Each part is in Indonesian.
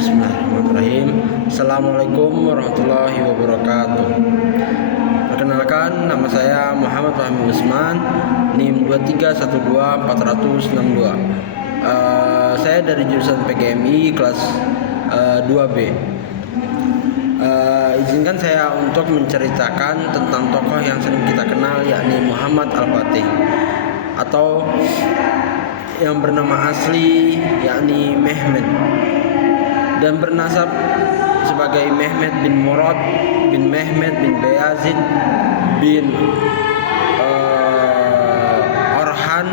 Bismillahirrahmanirrahim. Assalamualaikum warahmatullahi wabarakatuh. Perkenalkan, nama saya Muhammad Fahmi Usman, NIM 2312462. Saya dari jurusan PGMI kelas 2B. Izinkan saya untuk menceritakan tentang tokoh yang sering kita kenal, yakni Muhammad Al-Fatih, atau yang bernama asli yakni Mehmed, dan bernasab sebagai Mehmed bin Murad bin Mehmed bin Bayazid bin Orhan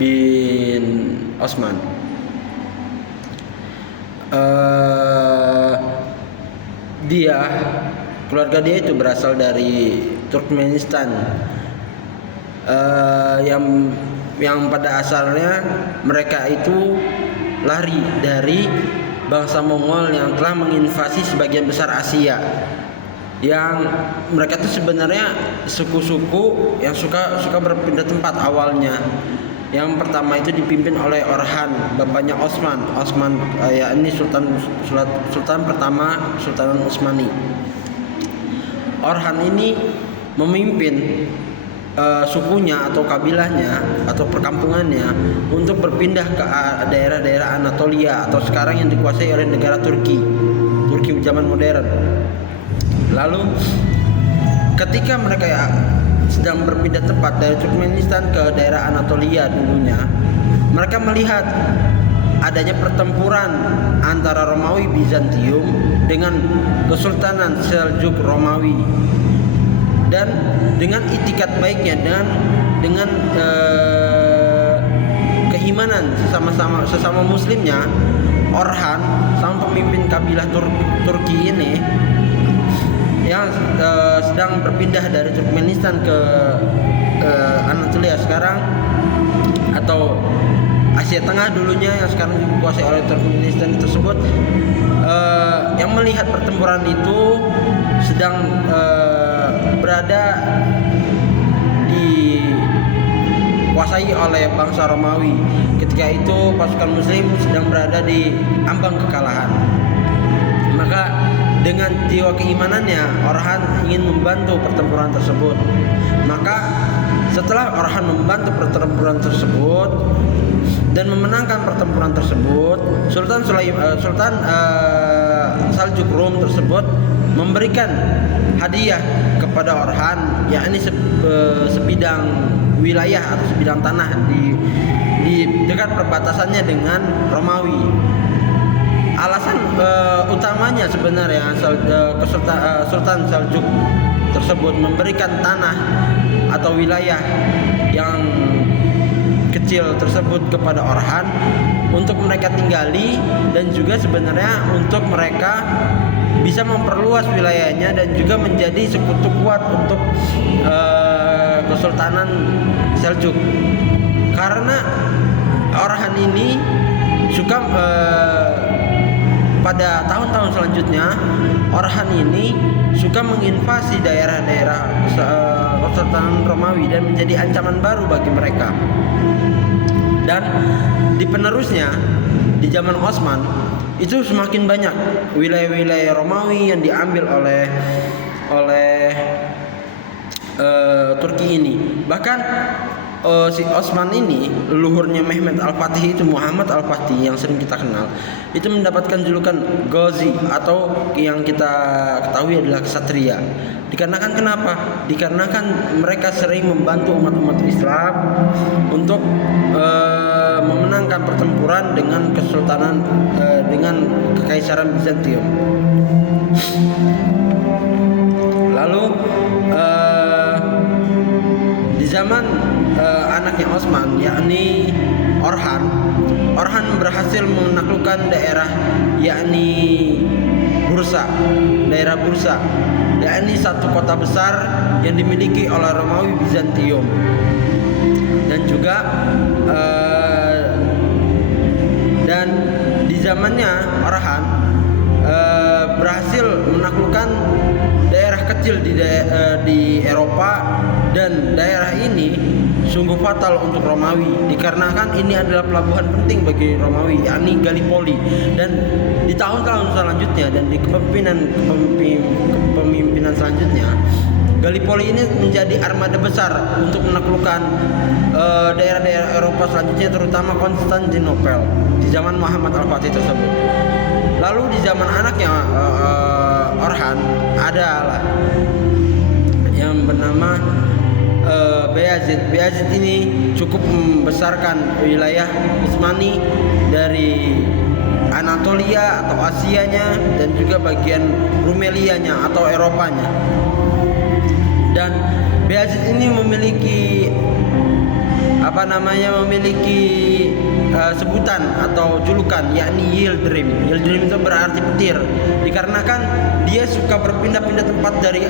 bin Osman. Keluarga dia itu berasal dari Turkmenistan, yang pada asalnya mereka itu lari dari bangsa Mongol yang telah menginvasi sebagian besar Asia. Yang mereka itu sebenarnya suku-suku yang suka berpindah tempat awalnya. Yang pertama itu dipimpin oleh Orhan, bapaknya Osman, yakni Sultan pertama Sultan Utsmani. Orhan ini memimpin sukunya atau kabilahnya atau perkampungannya untuk berpindah ke daerah-daerah Anatolia atau sekarang yang dikuasai oleh negara Turki zaman modern. Lalu ketika mereka sedang berpindah tempat dari Turkmenistan ke daerah Anatolia dulunya, mereka melihat adanya pertempuran antara Romawi Bizantium dengan Kesultanan Seljuk Romawi. Dan dengan itikat baiknya dan dengan keimanan sesama muslimnya, Orhan sang pemimpin kabilah Turki ini yang sedang berpindah dari Turkmenistan ke Anatolia sekarang, atau Asia Tengah dulunya yang sekarang dikuasai oleh Turkmenistan tersebut, yang melihat pertempuran itu sedang berada dikuasai oleh bangsa Romawi. Ketika itu pasukan muslim sedang berada di ambang kekalahan. Maka dengan jiwa keimanannya, Orhan ingin membantu pertempuran tersebut. Maka setelah Orhan membantu pertempuran tersebut dan memenangkan pertempuran tersebut, Sultan Saljuk Rum tersebut memberikan hadiah kepada Orhan, yakni sebidang wilayah atau sebidang tanah di dekat perbatasannya dengan Romawi. Alasan utamanya sebenarnya Sultan Saljuk tersebut memberikan tanah atau wilayah yang kecil tersebut kepada Orhan untuk mereka tinggali, dan juga sebenarnya untuk mereka bisa memperluas wilayahnya dan juga menjadi sekutu kuat untuk Kesultanan Seljuk. Karena Orhan ini suka pada tahun-tahun selanjutnya, Orhan ini suka menginvasi daerah-daerah Kesultanan Romawi dan menjadi ancaman baru bagi mereka. Dan di penerusnya, di zaman Osman itu semakin banyak wilayah-wilayah Romawi yang diambil oleh Turki ini. Bahkan si Osman ini, leluhurnya Mehmed Al-Fatih itu, Muhammad Al-Fatih yang sering kita kenal, itu mendapatkan julukan Ghazi, atau yang kita ketahui adalah ksatria. Dikarenakan kenapa? Dikarenakan mereka sering membantu umat-umat Islam untuk memenangkan pertempuran dengan kesultanan dengan kekaisaran Bizantium. Lalu di zaman anaknya Osman, yakni Orhan berhasil menaklukkan daerah yakni daerah Bursa, yakni satu kota besar yang dimiliki oleh Romawi Bizantium. Dan juga dan di zamannya Orhan berhasil menaklukkan daerah kecil di Eropa, dan daerah ini sungguh fatal untuk Romawi, dikarenakan ini adalah pelabuhan penting bagi Romawi, yakni Gallipoli. Dan di tahun-tahun selanjutnya dan di kepemimpinan selanjutnya, Gallipoli ini menjadi armada besar untuk menaklukkan daerah-daerah Eropa selanjutnya, terutama Konstantinopel di zaman Muhammad Al-Fatih tersebut. Lalu di zaman anaknya Orhan adalah yang bernama Bayazid. Bayazid ini cukup membesarkan wilayah Utsmani dari Anatolia atau Asianya dan juga bagian Rumelianya atau Eropanya. Dan Bayazid ini memiliki sebutan atau julukan, yakni Yildirim. Yildirim itu berarti petir, dikarenakan dia suka berpindah-pindah tempat dari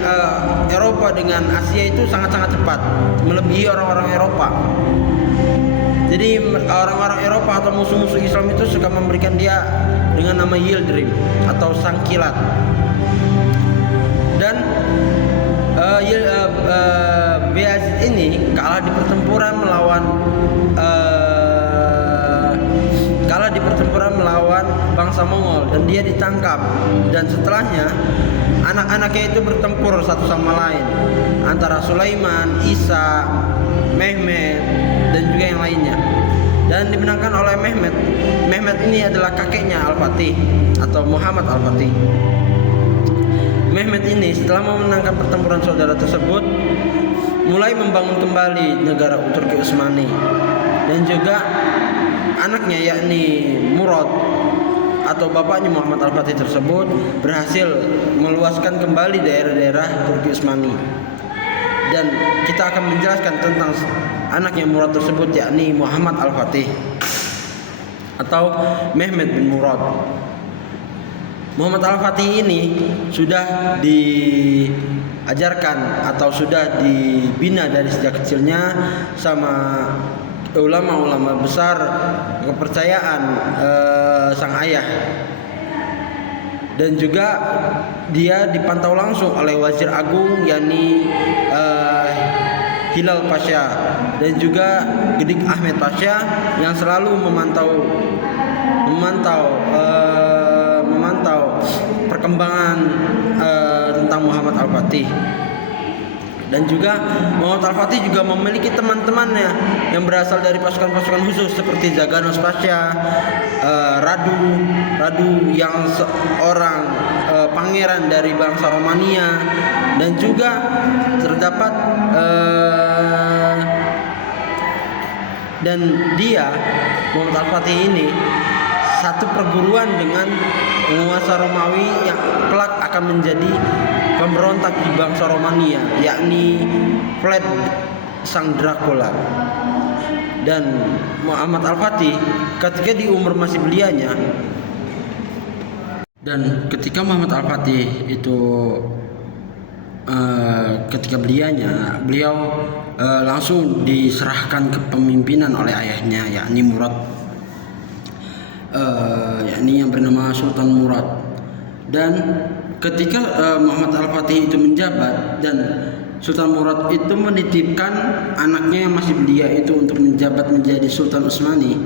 Eropa dengan Asia itu sangat-sangat cepat, melebihi orang-orang Eropa. Jadi orang-orang Eropa atau musuh-musuh Islam itu suka memberikan dia dengan nama Yildirim atau sang kilat. Dan Bayazid ini kalah di pertempuran melawan bangsa Mongol dan dia ditangkap, dan setelahnya anak-anaknya itu bertempur satu sama lain antara Sulaiman, Isa, Mehmet dan juga yang lainnya, dan dimenangkan oleh Mehmet. Mehmet ini adalah kakeknya Al-Fatih atau Muhammad Al-Fatih. Mehmet ini setelah memenangkan pertempuran saudara tersebut mulai membangun kembali negara Turki Utsmani, dan juga anaknya yakni Murad atau bapaknya Muhammad Al-Fatih tersebut berhasil meluaskan kembali daerah-daerah Turki Utsmani. Dan kita akan menjelaskan tentang anaknya Murad tersebut, yakni Muhammad Al-Fatih atau Mehmet bin Murad. Muhammad Al-Fatih ini sudah diajarkan atau sudah dibina dari sejak kecilnya sama ulama-ulama besar kepercayaan sang ayah, dan juga dia dipantau langsung oleh Wazir Agung yakni Hilal Pasha dan juga Gedik Ahmed Pasha yang selalu memantau perkembangan tentang Muhammad Al-Fatih. Dan juga Muhammad Al-Fatih juga memiliki teman-temannya yang berasal dari pasukan-pasukan khusus seperti Zaganos Pasha, Radu yang seorang pangeran dari bangsa Romania, dan juga terdapat dan dia Muhammad Al-Fatih ini satu perguruan dengan penguasa Romawi yang kelak akan menjadi pemberontak di bangsa Romania, yakni Vlad sang Dracula. Dan Muhammad Al-Fatih ketika di umur masih belianya, dan ketika Muhammad Al-Fatih itu beliau langsung diserahkan kepemimpinan oleh ayahnya yakni Murad, yakni yang bernama Sultan Murad. Dan ketika Muhammad Al-Fatih itu menjabat dan Sultan Murad itu menitipkan anaknya yang masih belia itu untuk menjabat menjadi Sultan Utsmani,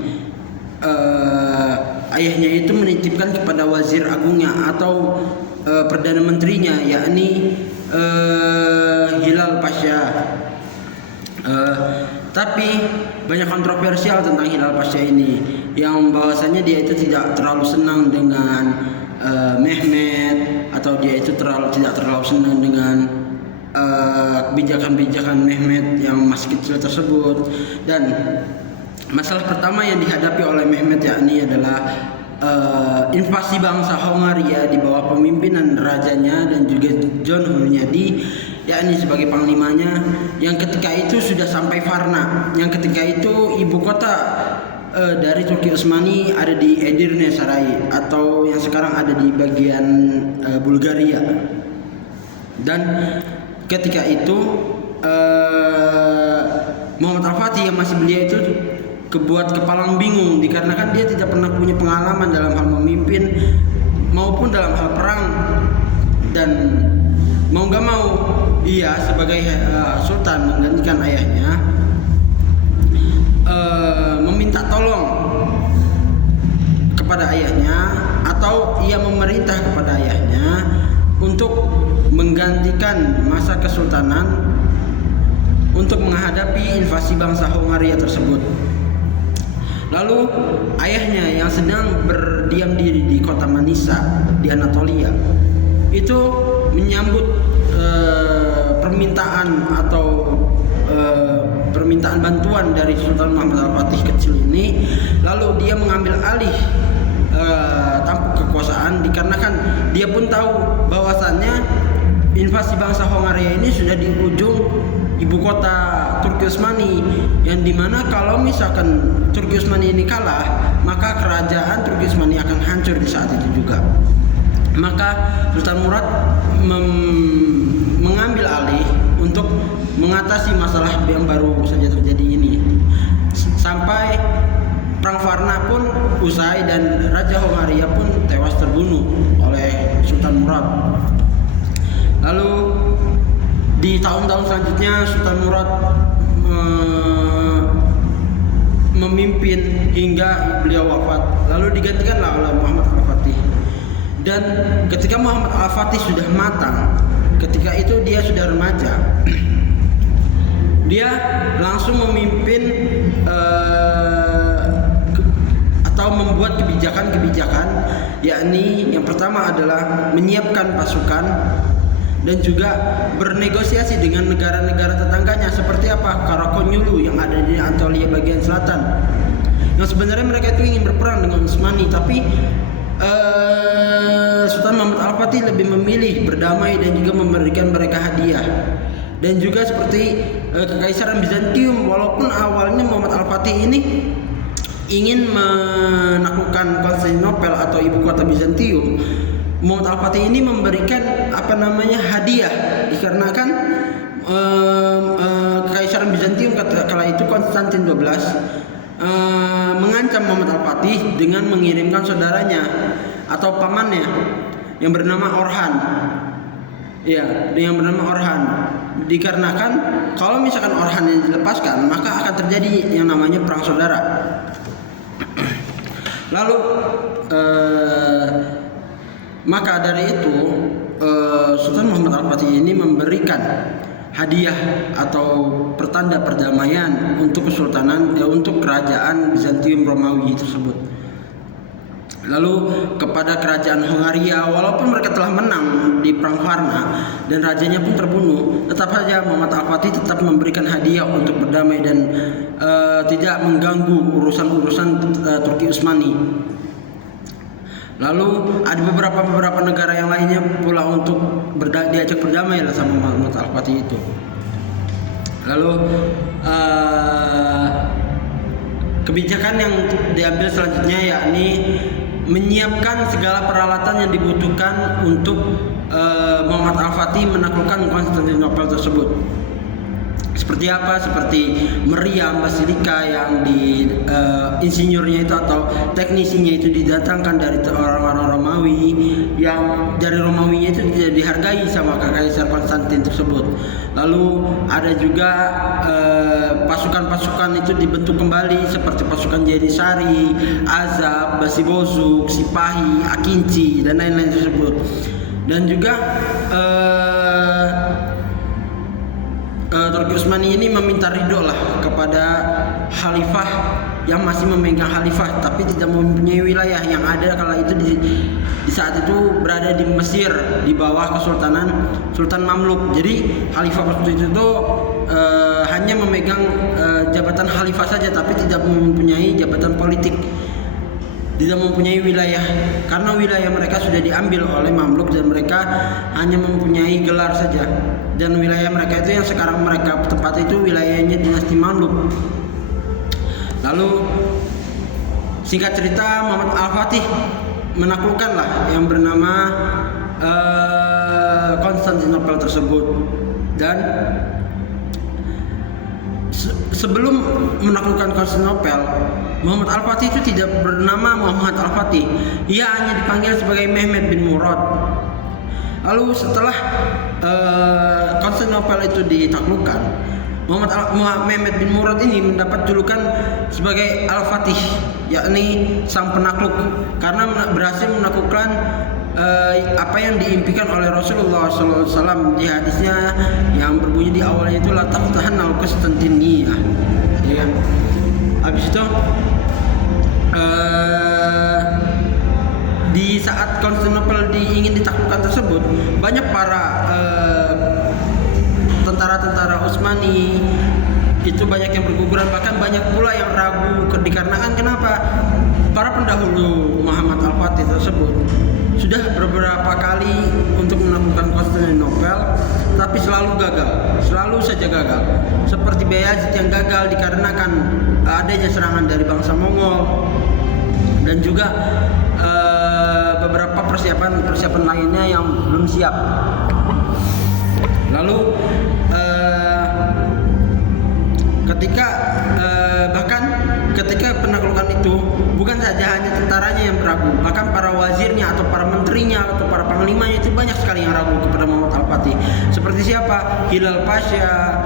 ayahnya itu menitipkan kepada Wazir Agungnya atau Perdana Menterinya yakni Hilal Pasha. Tapi banyak kontroversial tentang Hilal Pasha ini, yang bahwasanya dia itu tidak terlalu senang dengan Mehmet, atau dia itu tidak terlalu senang dengan kebijakan-kebijakan Mehmet yang masih kecil tersebut. Dan masalah pertama yang dihadapi oleh Mehmet yakni adalah invasi bangsa Hongaria di bawah pemimpinan rajanya dan juga John Hunyadi yakni sebagai panglimanya, yang ketika itu sudah sampai Varna, yang ketika itu ibu kota dari Turki Utsmani ada di Edirne Sarai atau yang sekarang ada di bagian Bulgaria. Dan ketika itu Muhammad Al-Fatih yang masih belia itu kebuat kepalang bingung, dikarenakan dia tidak pernah punya pengalaman dalam hal memimpin maupun dalam hal perang. Dan mau gak mau ia sebagai sultan menggantikan ayahnya, meminta tolong kepada ayahnya, atau ia memerintah kepada ayahnya untuk menggantikan masa kesultanan untuk menghadapi invasi bangsa Hongaria tersebut. Lalu ayahnya yang sedang berdiam diri di kota Manisa di Anatolia itu menyambut permintaan bantuan dari Sultan Muhammad Al-Fatih kecil ini. Lalu dia mengambil alih tampuk kekuasaan dikarenakan dia pun tahu bahwasannya invasi bangsa Hongaria ini sudah di ujung ibu kota Turki Utsmani, yang dimana kalau misalkan Turki Utsmani ini kalah, maka kerajaan Turki Utsmani akan hancur di saat itu juga. Maka Sultan Murad mengambil alih untuk mengatasi masalah yang baru saja terjadi ini, sampai Perang Varna pun usai dan Raja Hongaria pun tewas terbunuh oleh Sultan Murad. Lalu di tahun-tahun selanjutnya Sultan Murad memimpin hingga beliau wafat. Lalu digantikanlah oleh Muhammad Al-Fatih. Dan ketika Muhammad Al-Fatih sudah matang, ketika itu dia sudah remaja, dia langsung memimpin atau membuat kebijakan-kebijakan, yakni yang pertama adalah menyiapkan pasukan dan juga bernegosiasi dengan negara-negara tetangganya seperti apa Karakonyulu yang ada di Anatolia bagian selatan, yang sebenarnya mereka itu ingin berperang dengan Utsmani, tapi Sultan Muhammad Al-Fatih lebih memilih berdamai dan juga memberikan mereka hadiah. Dan juga seperti Kekaisaran Bizantium, walaupun awalnya Muhammad Al-Fatih ini ingin menaklukkan Konstantinopel atau ibu kota Bizantium, Muhammad Al-Fatih ini memberikan hadiah, dikarenakan Kekaisaran Bizantium kala itu Konstantin 12 mengancam Muhammad Al-Fatih dengan mengirimkan saudaranya atau pamannya yang bernama Orhan. Ya, yang bernama Orhan. Dikarenakan kalau misalkan Orhan yang dilepaskan, maka akan terjadi yang namanya perang saudara. Lalu maka dari itu Sultan Muhammad Al-Fatih ini memberikan hadiah atau pertanda perdamaian untuk kesultanan untuk kerajaan Bizantium Romawi tersebut. Lalu kepada kerajaan Hongaria, walaupun mereka telah menang di Perang Varna dan rajanya pun terbunuh, tetap saja Muhammad Al-Fatih tetap memberikan hadiah untuk berdamai dan tidak mengganggu urusan-urusan Turki Utsmani. Lalu ada beberapa negara yang lainnya pula untuk diajak berdamai lah sama Muhammad Al-Fatih itu. Lalu kebijakan yang diambil selanjutnya yakni menyiapkan segala peralatan yang dibutuhkan untuk Muhammad Al-Fatih menaklukkan Konstantinopel tersebut. Seperti apa? Seperti meriam basilika yang di insinyurnya itu atau teknisinya itu didatangkan dari orang-orang Romawi, yang dari Romawinya itu tidak dihargai sama Kaisar Konstantin tersebut. Lalu ada juga pasukan-pasukan itu dibentuk kembali seperti pasukan Janisari, Azab, Basibozuk, Sipahi, Akinci dan lain-lain tersebut. Dan juga Turki Utsmani ini meminta ridho lah kepada khalifah yang masih memegang khalifah tapi tidak mempunyai wilayah, yang ada kala itu di saat itu berada di Mesir di bawah kesultanan Sultan Mamluk. Jadi khalifah waktu itu hanya memegang jabatan khalifah saja tapi tidak mempunyai jabatan politik, tidak mempunyai wilayah, karena wilayah mereka sudah diambil oleh Mamluk dan mereka hanya mempunyai gelar saja. Dan wilayah mereka itu yang sekarang mereka tempat itu wilayahnya dinasti Mamluk. Lalu singkat cerita Muhammad Al-Fatih menaklukkanlah yang bernama Konstantinopel tersebut. Dan sebelum menaklukkan Konstantinopel, Muhammad Al-Fatih itu tidak bernama Muhammad Al-Fatih, ia hanya dipanggil sebagai Mehmed bin Murad. Lalu setelah Konstantinopel itu ditaklukkan, Mehmed bin Murad ini mendapat julukan sebagai Al-Fatih, yakni sang penakluk, karena berhasil menaklukkan apa yang diimpikan oleh Rasulullah SAW di hadisnya yang berbunyi di awalnya itu la taftahanna Konstantinia. Ya. Habis itu di saat Konstantinopel ingin ditaklukkan tersebut, banyak para tentara-tentara Utsmani itu banyak yang berguguran, bahkan banyak pula yang ragu dikarenakan kenapa para pendahulu Muhammad Al-Fatih tersebut sudah beberapa kali untuk menaklukkan Konstantinopel, tapi selalu gagal, selalu saja gagal. Seperti Bayazid yang gagal dikarenakan adanya serangan dari bangsa Mongol, dan juga beberapa persiapan lainnya yang belum siap. Lalu ketika penaklukan itu, bukan saja hanya tentaranya yang ragu, bahkan para wazirnya atau para menterinya atau para panglimanya itu banyak sekali yang ragu kepada Muhammad Al-Fatih. Seperti siapa? Hilal Pasha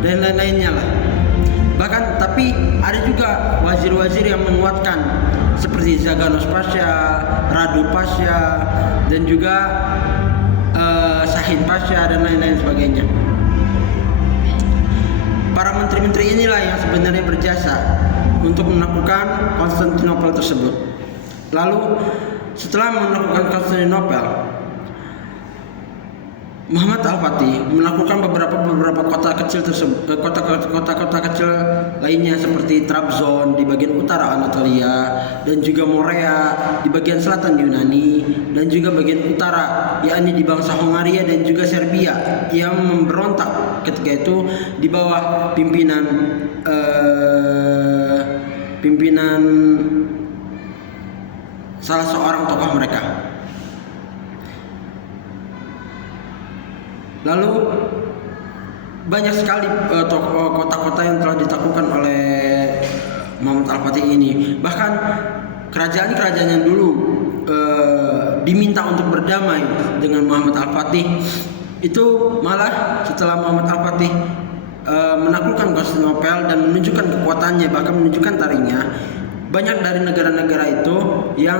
dan lain-lainnya lah. Bahkan tapi ada juga wazir-wazir yang menguatkan seperti Zaganos Pasha, Radu Pasha, dan juga Sahin Pasha dan lain-lain sebagainya. Para menteri-menteri inilah yang sebenarnya berjasa untuk menaklukkan Konstantinopel tersebut. Lalu setelah menaklukkan Konstantinopel, Muhammad Al-Fatih melakukan beberapa kota kecil tersebut, kota-kota kecil lainnya seperti Trabzon di bagian utara Anatolia, dan juga Morea di bagian selatan Yunani, dan juga bagian utara yakni di bangsa Hongaria dan juga Serbia yang memberontak ketika itu di bawah pimpinan salah seorang tokoh mereka. Lalu banyak sekali kota-kota yang telah ditaklukkan oleh Muhammad Al-Fatih ini. Bahkan kerajaan-kerajaan yang dulu diminta untuk berdamai dengan Muhammad Al-Fatih itu malah setelah Muhammad Al-Fatih menaklukkan Konstantinopel dan menunjukkan kekuatannya, bahkan menunjukkan taringnya, banyak dari negara-negara itu yang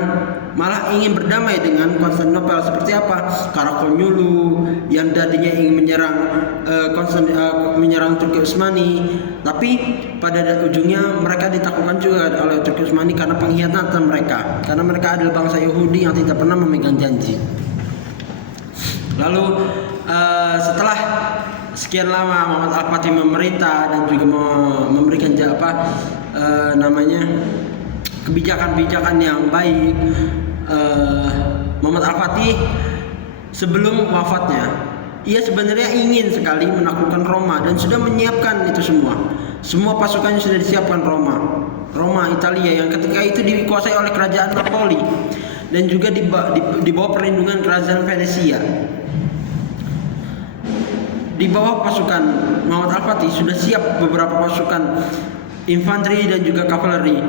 malah ingin berdamai dengan Konstantinopel. Seperti apa? Karakonyulu yang tadinya ingin menyerang Turki Utsmani, tapi pada ujungnya mereka ditaklukkan juga oleh Turki Utsmani karena pengkhianatan mereka, karena mereka adalah bangsa Yahudi yang tidak pernah memegang janji. Lalu setelah sekian lama Muhammad Al-Fatih memerintah dan juga memberikan kebijakan-kebijakan yang baik, Muhammad Al-Fatih sebelum wafatnya, ia sebenarnya ingin sekali menaklukkan Roma dan sudah menyiapkan itu semua. Semua pasukannya sudah disiapkan Roma Italia yang ketika itu dikuasai oleh kerajaan Napoli dan juga di bawah perlindungan kerajaan Venesia. Di bawah pasukan Muhammad Al-Fatih sudah siap beberapa pasukan infanteri dan juga kavaleri.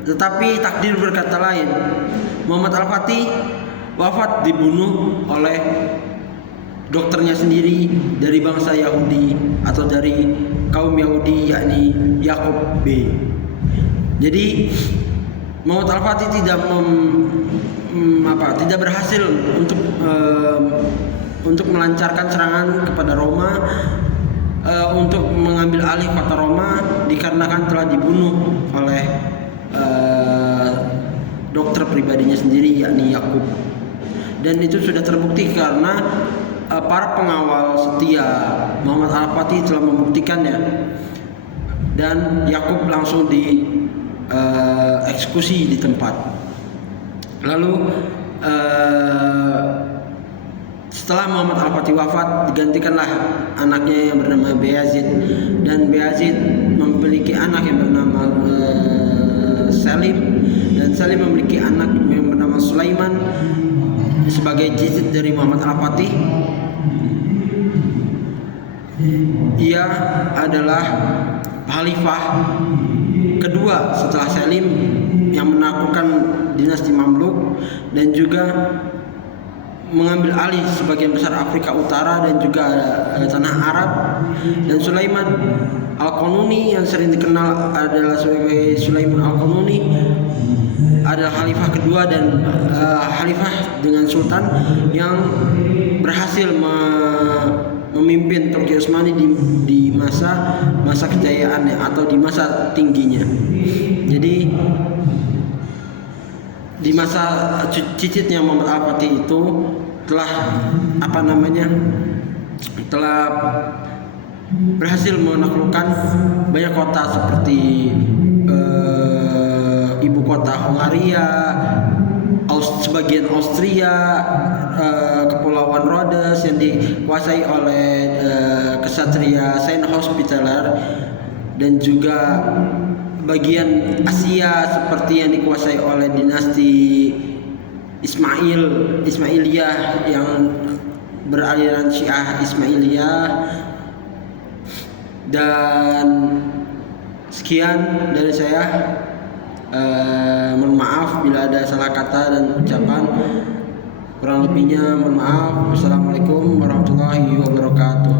Tetapi takdir berkata lain. Muhammad Al-Fatih wafat dibunuh oleh dokternya sendiri dari bangsa Yahudi atau dari kaum Yahudi, yakni Yakub B. Jadi Muhammad Al-Fatih tidak berhasil untuk melancarkan serangan kepada Roma, untuk mengambil alih kota Roma, dikarenakan telah dibunuh oleh dokter pribadinya sendiri, yakni Yakub. Dan itu sudah terbukti karena para pengawal setia Muhammad Al-Fatih telah membuktikannya, dan Yakub langsung dieksekusi di tempat. Lalu setelah Muhammad Al-Fatih wafat, digantikanlah anaknya yang bernama Bayazid, dan Bayazid memiliki anak yang bernama Salim, dan Salim memiliki anak yang bernama Sulaiman sebagai jizid dari Muhammad Al-Fatih. Ia adalah khalifah kedua setelah Salim yang menaklukkan dinasti Mamluk dan juga mengambil alih sebagian besar Afrika Utara dan juga tanah Arab. Dan Sulaiman Al-Qanuni yang sering dikenal adalah sebagai Sulaiman Al-Qanuni adalah khalifah kedua dan khalifah dengan sultan yang berhasil memimpin Turki Utsmani di masa kejayaannya atau di masa tingginya. Jadi di masa cicitnya Muhammad Al-Fatih itu telah telah berhasil menaklukkan banyak kota seperti ibu kota Hongaria, sebagian Austria, Kepulauan Rhodes yang dikuasai oleh kesatria Saint Hospitaller, dan juga bagian Asia seperti yang dikuasai oleh dinasti Ismailiyah yang beraliran Syiah Ismailiyah. Dan sekian dari saya. Mohon maaf bila ada salah kata dan ucapan. Kurang lebihnya mohon maaf. Wassalamualaikum warahmatullahi wabarakatuh.